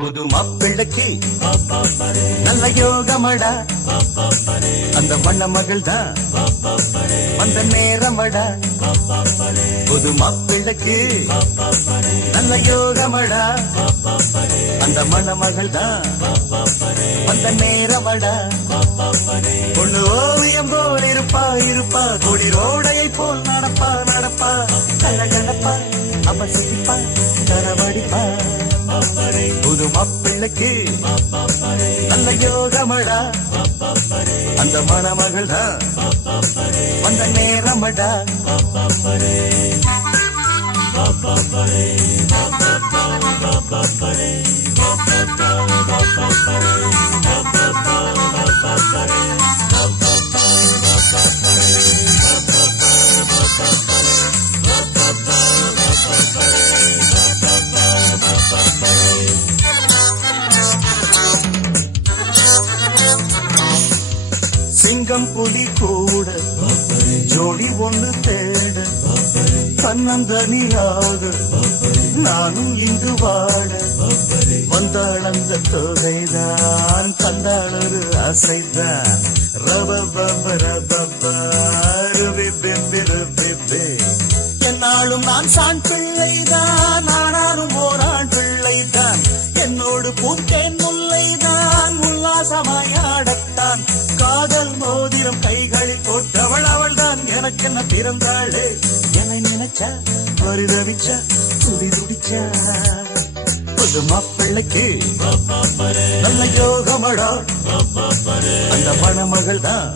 புது மாப்பிள்ளைக்கு நல்ல யோகமடா, அந்த வண்ண மகள் தான் வந்த நேரமடா. புது மாப்பிள்ளைக்கு நல்ல யோகமடா, அந்த மண மகள் தான் வந்த நேரமடா. பொண்ணு ஓவியம் போல் இருப்பா இருப்பா, குளிரோடையை போல் நடப்பா நடப்பா, கலகலப்பா அவ சிரிப்பா கரவடிப்பா. புது மாப்பிள்ளைக்கு நல்ல யோகமடா, அந்த மணமகள் தான் வந்த நேரமடா. சிங்கம் புலி கூட ஜோடி ஒன்று தேட, தன்னந்தனியாக நானும் இங்கு வாழ. வந்தாள் அந்த தொகைதான், தந்தாளொரு அசைதான். என்னாலும் நான் சான் பிள்ளைதான், ஆனாலும் ஓரான் பிள்ளைதான். என்னோடு பூத்தேன் முல்லைதான், உல்லாசமாயாடத்தான். காதல் மோதிரம் கைகளில் போட்டவள் அவள் தான், எனக்கு என்ன பிறந்தாளே. என்னை நினைச்சா பரிதவிச்சா துடி துடிச்சா. புது மாப்பிள்ளைக்கு நல்ல யோகமடா, அந்த மணமகள் தான்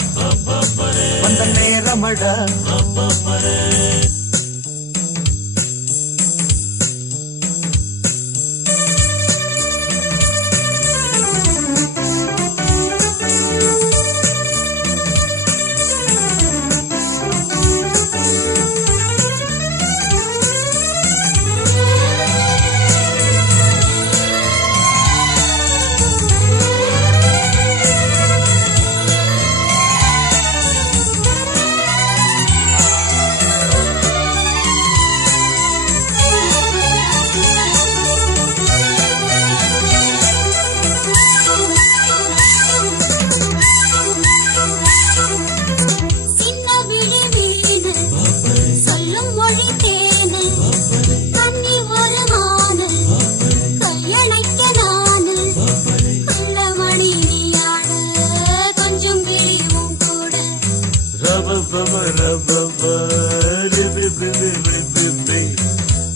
வந்த நேரமடா.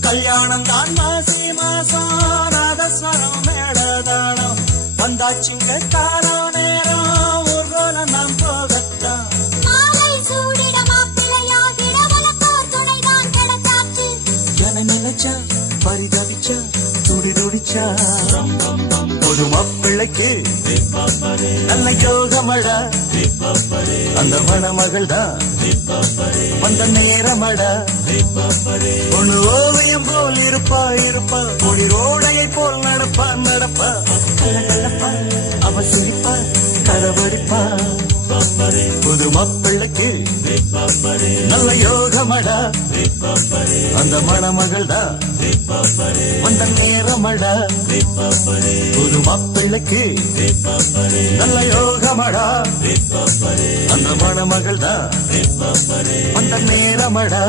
கல்யாணம் தான் மாசி மாசம், நாதஸ்வரம் மேடதானம் வந்தாச்சுங்க. காலோ நேரம் ஊர்கோல நாம் போகத்தான். என நினைச்சா பரிதவிச்சா துடி துடிச்சா. புது மாப்பிள்ளைக்கு நல்ல யோகமடா, அந்த மணமகள் தான் வந்த நேரமடா. பொண்ணு ஓவியம் போல் இருப்பா இருப்பா, குளிரோடையை போல் நடப்பா நடப்பா, கலகலப்பா அவ சிரிப்பா கரவடிப்பா. புது மாப்பிள்ளைக்கு நல்ல யோகமடா, அந்த மணமகள் தான் வந்த நேரமடா. புது மாப்பிள்ளைக்கு நல்ல யோகமடா, அந்த மணமகள் தான் வந்த நேரமடா.